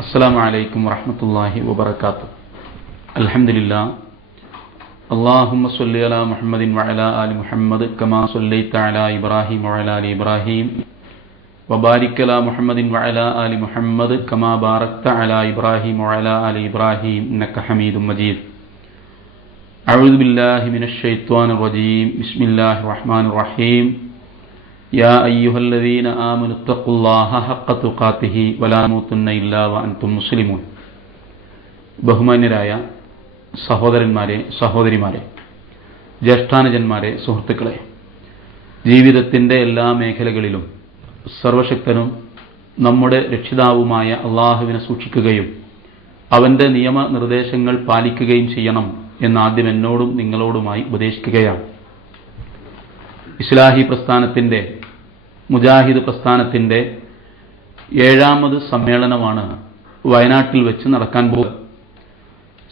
അസ്സലാമു അലൈക്കും വറഹ്മത്തുള്ളാഹി വബറകാതുഹു. അൽഹംദുലില്ലാഹ്. അല്ലാഹുമ്മ സ്വല്ലി അലാ മുഹമ്മദിൻ വഅലാ ആലി മുഹമ്മദ് കമാ സ്വല്ലൈത അലാ ഇബ്രാഹിം വഅലാ ആലി ഇബ്രാഹിം വബാരിക് അലാ മുഹമ്മദിൻ വഅലാ ആലി മുഹമ്മദ് കമാ ബാറക്ത അലാ ഇബ്രാഹിം വഅലാ ആലി ഇബ്രാഹിം ഇന്നക ഹമീദും മജീദ്. അഊദു ബില്ലാഹി മിനശ് ശൈത്വാനിർ റജീം. ബിസ്മില്ലാഹിർ റഹ്മാനിർ റഹീം. യാ അയ്യുഹല്ലദീന ആമനു തഖുല്ലാഹ ഹഖ്ക തുഖാതിഹി വലാ തമൂതുന്ന ഇല്ലാ വഅൻതും മുസ്ലിമൂൻ. ബഹുമാന്യരായ സഹോദരന്മാരെ, സഹോദരിമാരെ, ജ്യേഷ്ഠാനുജന്മാരെ, സുഹൃത്തുക്കളെ, ജീവിതത്തിൻ്റെ എല്ലാ മേഖലകളിലും സർവശക്തനും നമ്മുടെ രക്ഷിതാവുമായ അള്ളാഹുവിനെ സൂക്ഷിക്കുകയും അവൻ്റെ നിയമനിർദ്ദേശങ്ങൾ പാലിക്കുകയും ചെയ്യണം എന്നാദ്യം എന്നോടും നിങ്ങളോടുമായി ഉപദേശിക്കുകയാണ്. ഇസ്ലാഹി പ്രസ്ഥാനത്തിൻ്റെ, മുജാഹിദ് പ്രസ്ഥാനത്തിൻ്റെ 7ാമത് സമ്മേളനമാണ് വയനാട്ടിൽ വെച്ച് നടക്കാൻ പോകുന്നത്.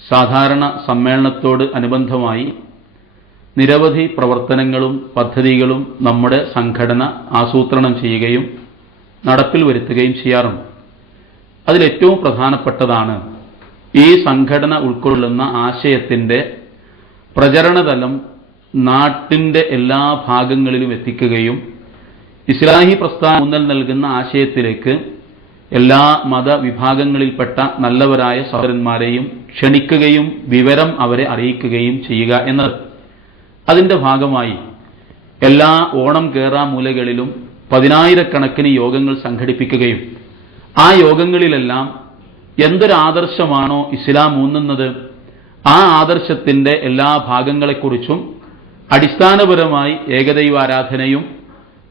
സാധാരണ സമ്മേളനത്തോട് അനുബന്ധമായി നിരവധി പ്രവർത്തനങ്ങളും പദ്ധതികളും നമ്മുടെ സംഘടന ആസൂത്രണം ചെയ്യുകയും നടപ്പിൽ വരുത്തുകയും ചെയ്യാറുണ്ട്. അതിലേറ്റവും പ്രധാനപ്പെട്ടതാണ് ഈ സംഘടന ഉൾക്കൊള്ളുന്ന ആശയത്തിൻ്റെ പ്രചരണതലം നാട്ടിൻ്റെ എല്ലാ ഭാഗങ്ങളിലും എത്തിക്കുകയും ഇസ്ലാഹി പ്രസ്ഥാനം ഊന്നൽ നൽകുന്ന ആശയത്തിലേക്ക് എല്ലാ മതവിഭാഗങ്ങളിൽപ്പെട്ട നല്ലവരായ സഹോദരന്മാരെയും ക്ഷണിക്കുകയും വിവരം അവരെ അറിയിക്കുകയും ചെയ്യുക എന്നത്. അതിൻ്റെ ഭാഗമായി എല്ലാ ഓണം കേറാ മൂലകളിലും 10,000-കണക്കിന് യോഗങ്ങൾ സംഘടിപ്പിക്കുകയും ആ യോഗങ്ങളിലെല്ലാം എന്തൊരാദർശമാണോ ഇസ്ലാം ഊന്നുന്നത് ആ ആദർശത്തിൻ്റെ എല്ലാ ഭാഗങ്ങളെക്കുറിച്ചും അടിസ്ഥാനപരമായി ഏകദൈവാരാധനയും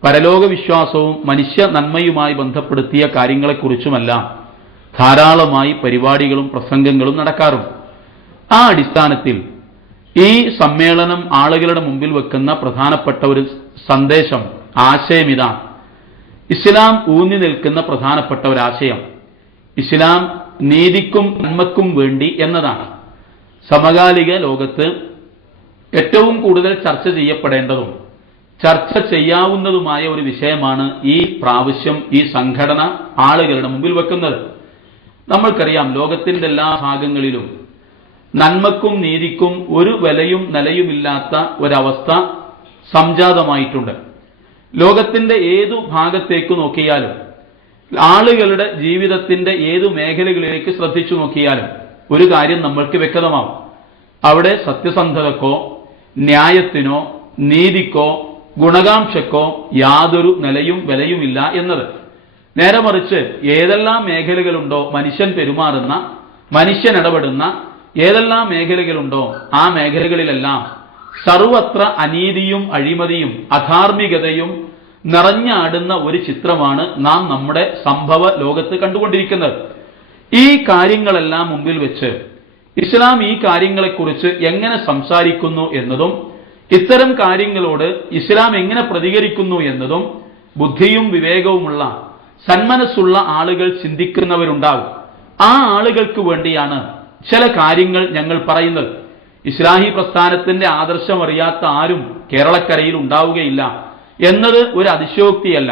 പരലോക വിശ്വാസവും മനുഷ്യ നന്മയുമായി ബന്ധപ്പെടുത്തിയ കാര്യങ്ങളെക്കുറിച്ചുമെല്ലാം ധാരാളമായി പരിപാടികളും പ്രസംഗങ്ങളും നടക്കാറുണ്ട്. ആ അടിസ്ഥാനത്തിൽ ഈ സമ്മേളനം ആളുകളുടെ മുമ്പിൽ വെക്കുന്ന പ്രധാനപ്പെട്ട ഒരു സന്ദേശം, ആശയം ഇതാണ്. ഇസ്ലാം ഊന്നി നിൽക്കുന്ന പ്രധാനപ്പെട്ട ഒരാശയം ഇസ്ലാം നീതിക്കും നന്മക്കും വേണ്ടി എന്നതാണ്. സമകാലിക ലോകത്ത് ഏറ്റവും കൂടുതൽ ചർച്ച ചെയ്യപ്പെടേണ്ടതും ചർച്ച ചെയ്യാവുന്നതുമായ ഒരു വിഷയമാണ് ഈ പ്രാവശ്യം ഈ സംഘടന ആളുകളുടെ മുമ്പിൽ വെക്കുന്നത്. നമ്മൾക്കറിയാം, ലോകത്തിൻ്റെ എല്ലാ ഭാഗങ്ങളിലും നന്മക്കും നീതിക്കും ഒരു വിലയും നിലയുമില്ലാത്ത ഒരവസ്ഥ സംജാതമായിട്ടുണ്ട്. ലോകത്തിൻ്റെ ഏതു ഭാഗത്തേക്ക് നോക്കിയാലും, ആളുകളുടെ ജീവിതത്തിൻ്റെ ഏതു മേഖലകളിലേക്ക് ശ്രദ്ധിച്ചു നോക്കിയാലും ഒരു കാര്യം നമ്മൾക്ക് വ്യക്തമാവും. അവിടെ സത്യസന്ധതക്കോ ന്യായത്തിനോ നീതിക്കോ ഗുണകാംക്ഷക്കോ യാതൊരു നിലയും വിലയുമില്ല എന്നത്. നേരെ മറിച്ച് ഏതെല്ലാം മേഖലകളുണ്ടോ മനുഷ്യൻ പെരുമാറുന്ന, മനുഷ്യൻ ഇടപെടുന്ന ഏതെല്ലാം മേഖലകളുണ്ടോ ആ മേഖലകളിലെല്ലാം സർവത്ര അനീതിയും അഴിമതിയും അധാർമികതയും നിറഞ്ഞാടുന്ന ഒരു ചിത്രമാണ് നാം നമ്മുടെ സംഭവ ലോകത്ത് കണ്ടുകൊണ്ടിരിക്കുന്നത്. ഈ കാര്യങ്ങളെല്ലാം മുമ്പിൽ വെച്ച് ഇസ്ലാം ഈ കാര്യങ്ങളെക്കുറിച്ച് എങ്ങനെ സംസാരിക്കുന്നു എന്നതും ഇത്തരം കാര്യങ്ങളോട് ഇസ്ലാം എങ്ങനെ പ്രതികരിക്കുന്നു എന്നതും ബുദ്ധിയും വിവേകവുമുള്ള സന്മനസ്സുള്ള ആളുകൾ ചിന്തിക്കുന്നവരുണ്ടാകും. ആ ആളുകൾക്ക് വേണ്ടിയാണ് ചില കാര്യങ്ങൾ ഞങ്ങൾ പറയുന്നത്. ഇസ്ലാഹി പ്രസ്ഥാനത്തിന്റെ ആദർശം അറിയാത്ത ആരും കേരളക്കരയിൽ ഉണ്ടാവുകയില്ല എന്നത് ഒരു അതിശയോക്തിയല്ല.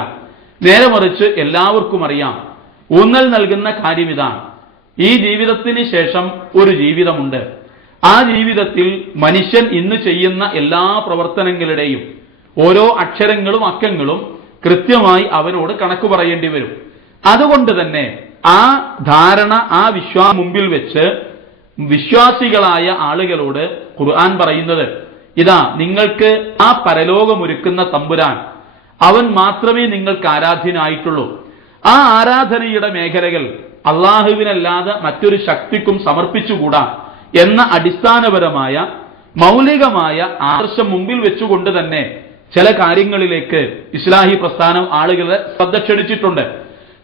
നേരെ മറിച്ച് എല്ലാവർക്കും അറിയാം. ഊന്നൽ നൽകുന്ന കാര്യം ഇതാണ്: ഈ ജീവിതത്തിന് ശേഷം ഒരു ജീവിതമുണ്ട്. ആ ജീവിതത്തിൽ മനുഷ്യൻ ഇന്ന് ചെയ്യുന്ന എല്ലാ പ്രവർത്തനങ്ങളുടെയും ഓരോ അക്ഷരങ്ങളും അക്കങ്ങളും കൃത്യമായി അവനോട് കണക്ക് പറയേണ്ടി വരും. അതുകൊണ്ട് തന്നെ ആ ധാരണ, ആ വിശ്വാസം മുമ്പിൽ വെച്ച് വിശ്വാസികളായ ആളുകളോട് ഖുർആൻ പറയുന്നത് ഇതാ, നിങ്ങൾക്ക് ആ പരലോകമൊരുക്കുന്ന തമ്പുരാൻ, അവൻ മാത്രമേ നിങ്ങൾക്ക് ആരാധ്യനായിട്ടുള്ളൂ. ആ ആരാധനയുടെ മേഖലകൾ അള്ളാഹുവിനല്ലാതെ മറ്റൊരു ശക്തിക്കും സമർപ്പിച്ചുകൂടാ എന്ന അടിസ്ഥാനപരമായ മൗലികമായ ആദർശം മുമ്പിൽ വെച്ചുകൊണ്ട് തന്നെ ചില കാര്യങ്ങളിലേക്ക് ഇസ്ലാഹി പ്രസ്ഥാനം ആളുകളെ ശ്രദ്ധ ക്ഷണിച്ചിട്ടുണ്ട്.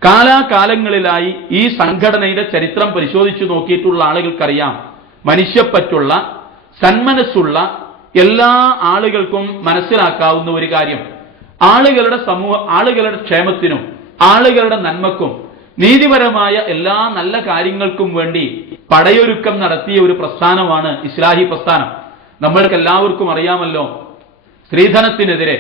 കാലാകാലങ്ങളിലായി ഈ സംഘടനയുടെ ചരിത്രം പരിശോധിച്ചു നോക്കിയിട്ടുള്ള ആളുകൾക്കറിയാം, മനുഷ്യപ്പറ്റുള്ള സന്മനസ്സുള്ള എല്ലാ ആളുകൾക്കും മനസ്സിലാക്കാവുന്ന ഒരു കാര്യം, ആളുകളുടെ ക്ഷേമത്തിനും ആളുകളുടെ നന്മക്കും നീതിപരമായ എല്ലാ നല്ല കാര്യങ്ങൾക്കും വേണ്ടി പടയൊരുക്കം നടത്തിയ ഒരു പ്രസ്ഥാനമാണ് ഇസ്ലാഹി പ്രസ്ഥാനം. നമ്മൾക്ക് എല്ലാവർക്കും അറിയാമല്ലോ, സ്ത്രീധനത്തിനെതിരെ,